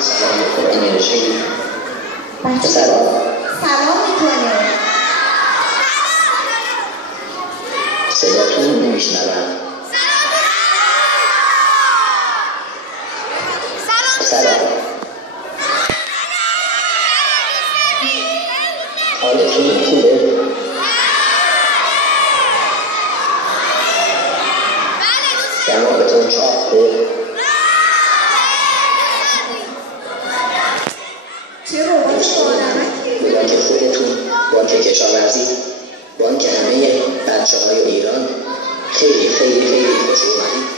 سلام میکنه انرژی بچه سلام میکنه. صداتون نمیشنوم. سلام. حالتون خوبه؟ دماغتون چاقه؟ چه ربات بانمکی؟ بانک خودتون، بانک کشاورزی، بانک همه بچه‌های ایران خیلی خیلی خیلی خوش اومدید.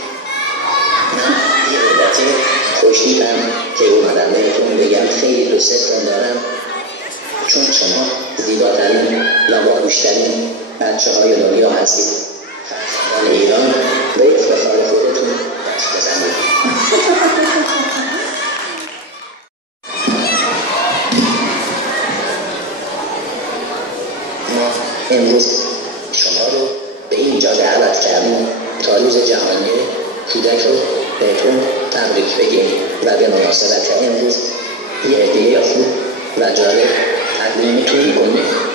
من یه مدت خوشتیپم که اومدم بهتون بگم خیلی دوستتون دارم، چون شما زیباترین و باهوشترین بچه‌های دنیا هستید. فرزندان ایران به افتخار خودتون دست بزنید. ما امروز شما رو به اینجا دعوت کردیم تا روز جهانی کودک رو بهتون تبریک بگیم و به مناسبت امروز یه هدیه خوب و جالب تقدیمتون کنیم.